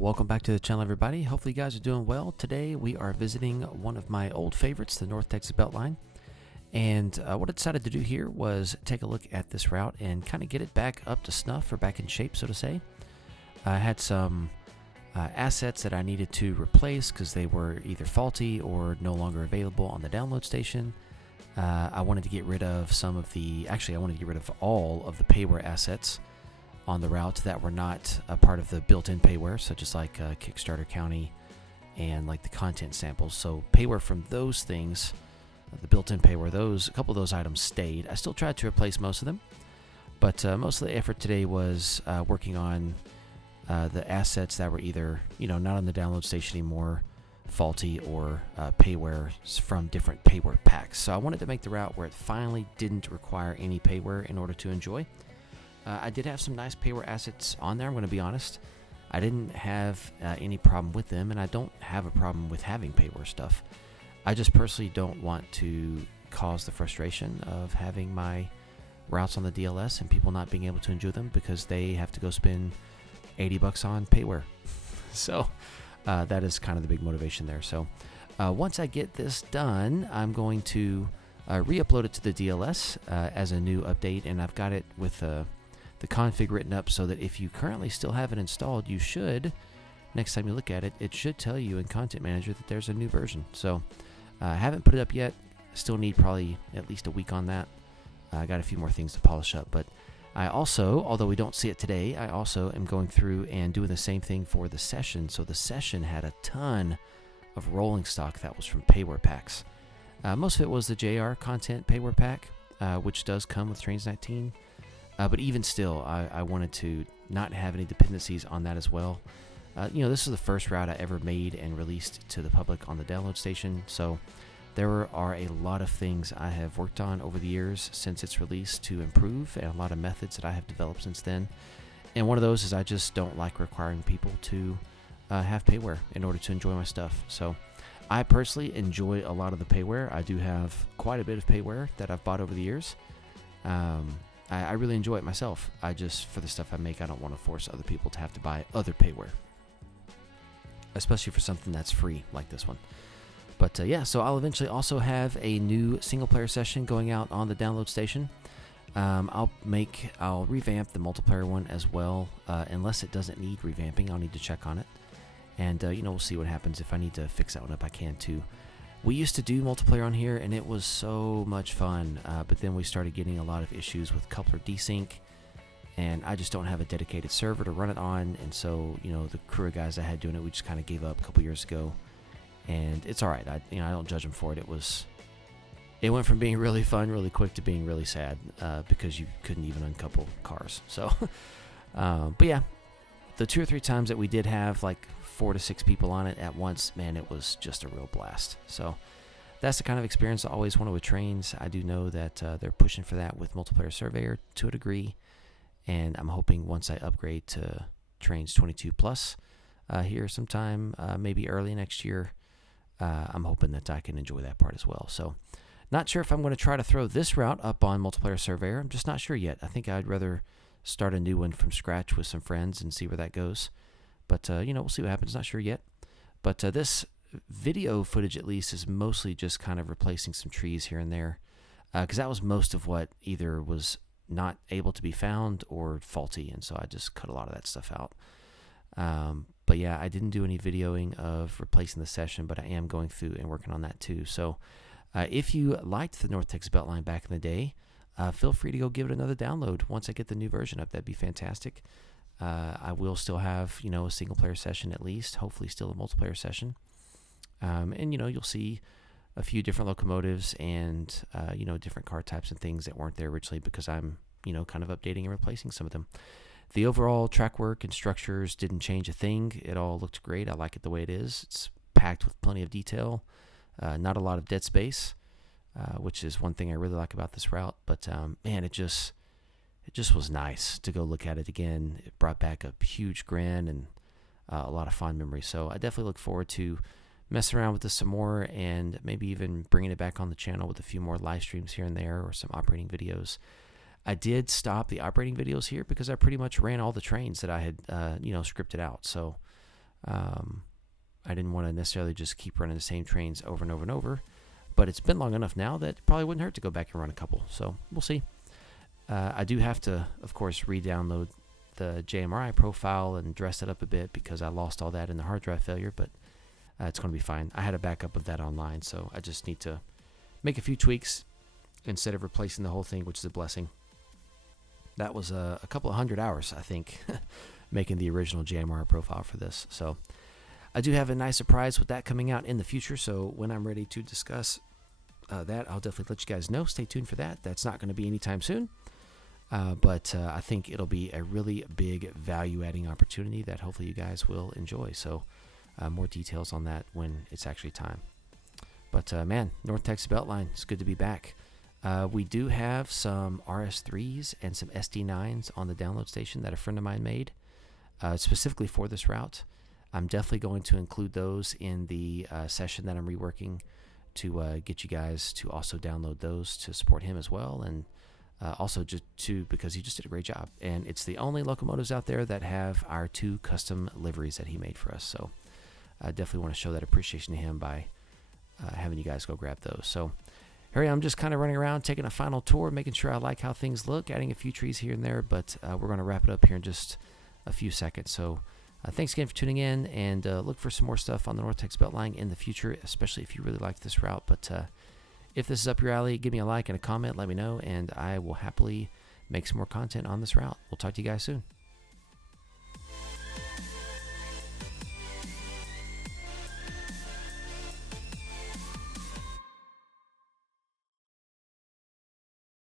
Welcome back to the channel, everybody. Hopefully you guys are doing well. Today we are visiting one of my old favorites, the North Texas Beltline. And what I decided to do here was take a look at this route and kind of get it back up to snuff, or back in shape, so to say. I had some assets that I needed to replace because they were either faulty or no longer available on the download station. I wanted to get rid of some of the, actually I wanted to get rid of all of the payware assets on the route that were not a part of the built-in payware, such as like Kickstarter County and like the content samples. So payware from those things, the built-in payware, a couple of those items stayed. I still tried to replace most of them, but most of the effort today was working on the assets that were either not on the download station anymore, faulty, or payware from different payware packs. So I wanted to make the route where it finally didn't require any payware in order to enjoy. I did have some nice payware assets on there, I'm going to be honest. I didn't have any problem with them, and I don't have a problem with having payware stuff. I just personally don't want to cause the frustration of having my routes on the DLS and people not being able to enjoy them because they have to go spend $80 on payware. So that is kind of the big motivation there. So once I get this done, I'm going to re-upload it to the DLS as a new update, and I've got it with the config written up so that if you currently still have it installed, you should, next time you look at it, it should tell you in Content Manager that there's a new version. So I haven't put it up yet. Still need probably at least a week on that. I got a few more things to polish up, but I also, although we don't see it today, I also am going through and doing the same thing for the session. So the session had a ton of rolling stock that was from payware packs. Most of it was the JR content payware pack, which does come with Trains 19. But even still, I wanted to not have any dependencies on that as well. This is the first route I ever made and released to the public on the download station. So there are a lot of things I have worked on over the years since its release to improve, and a lot of methods that I have developed since then. And one of those is I just don't like requiring people to have payware in order to enjoy my stuff. So I personally enjoy a lot of the payware. I do have quite a bit of payware that I've bought over the years. I really enjoy it myself. I just, for the stuff I make, I don't want to force other people to have to buy other payware, especially for something that's free like this one. But yeah, so I'll eventually also have a new single player session going out on the download station. I'll revamp the multiplayer one as well, unless it doesn't need revamping. I'll need to check on it, and we'll see what happens. If I need to fix that one up, I can too. We used to do multiplayer on here, and it was so much fun, but then we started getting a lot of issues with coupler desync, and I just don't have a dedicated server to run it on, and so, the crew of guys I had doing it, we just kind of gave up a couple years ago, and it's alright. I don't judge them for it. It went from being really fun really quick to being really sad, because you couldn't even uncouple cars, so, but yeah, the 2 or 3 times that we did have, like, 4 to 6 people on it at once, man, it was just a real blast. So that's the kind of experience I always wanted with Trains. I do know that they're pushing for that with Multiplayer Surveyor to a degree, and I'm hoping once I upgrade to Trains 22 Plus here sometime, maybe early next year, I'm hoping that I can enjoy that part as well. So not sure if I'm going to try to throw this route up on Multiplayer Surveyor. I'm just not sure yet. I think I'd rather start a new one from scratch with some friends and see where that goes. But, we'll see what happens. Not sure yet. But this video footage, at least, is mostly just kind of replacing some trees here and there. Because that was most of what either was not able to be found or faulty. And so I just cut a lot of that stuff out. But yeah, I didn't do any videoing of replacing the session, but I am going through and working on that too. So if you liked the North Texas Beltline back in the day, feel free to go give it another download once I get the new version up. That'd be fantastic. I will still have, a single player session at least, hopefully still a multiplayer session. And, you'll see a few different locomotives and, different car types and things that weren't there originally because I'm, kind of updating and replacing some of them. The overall track work and structures didn't change a thing. It all looked great. I like it the way it is. It's packed with plenty of detail, not a lot of dead space, which is one thing I really like about this route. But, man, it just was nice to go look at it again. It brought back a huge grin and a lot of fond memories. So I definitely look forward to messing around with this some more, and maybe even bringing it back on the channel with a few more live streams here and there, or some operating videos. I did stop the operating videos here because I pretty much ran all the trains that I had, scripted out. So I didn't want to necessarily just keep running the same trains over and over and over, but it's been long enough now that it probably wouldn't hurt to go back and run a couple. So we'll see. I do have to, of course, re-download the JMRI profile and dress it up a bit because I lost all that in the hard drive failure, but it's going to be fine. I had a backup of that online, so I just need to make a few tweaks instead of replacing the whole thing, which is a blessing. That was a couple of 100 hours, I think, making the original JMRI profile for this. So I do have a nice surprise with that coming out in the future, so when I'm ready to discuss that, I'll definitely let you guys know. Stay tuned for that. That's not going to be anytime soon, but I think it'll be a really big value-adding opportunity that hopefully you guys will enjoy. So more details on that when it's actually time. But man, North Texas Beltline, it's good to be back. We do have some RS3s and some SD9s on the download station that a friend of mine made specifically for this route. I'm definitely going to include those in the session that I'm reworking to get you guys to also download those to support him as well, and also just because he just did a great job. And it's the only locomotives out there that have our 2 custom liveries that he made for us. So I definitely want to show that appreciation to him by having you guys go grab those. So here I'm just kind of running around, taking a final tour, making sure I like how things look, adding a few trees here and there, but we're going to wrap it up here in just a few seconds. So thanks again for tuning in, and look for some more stuff on the North Texas Beltline in the future, especially if you really like this route. But if this is up your alley, give me a like and a comment, let me know, and I will happily make some more content on this route. We'll talk to you guys soon.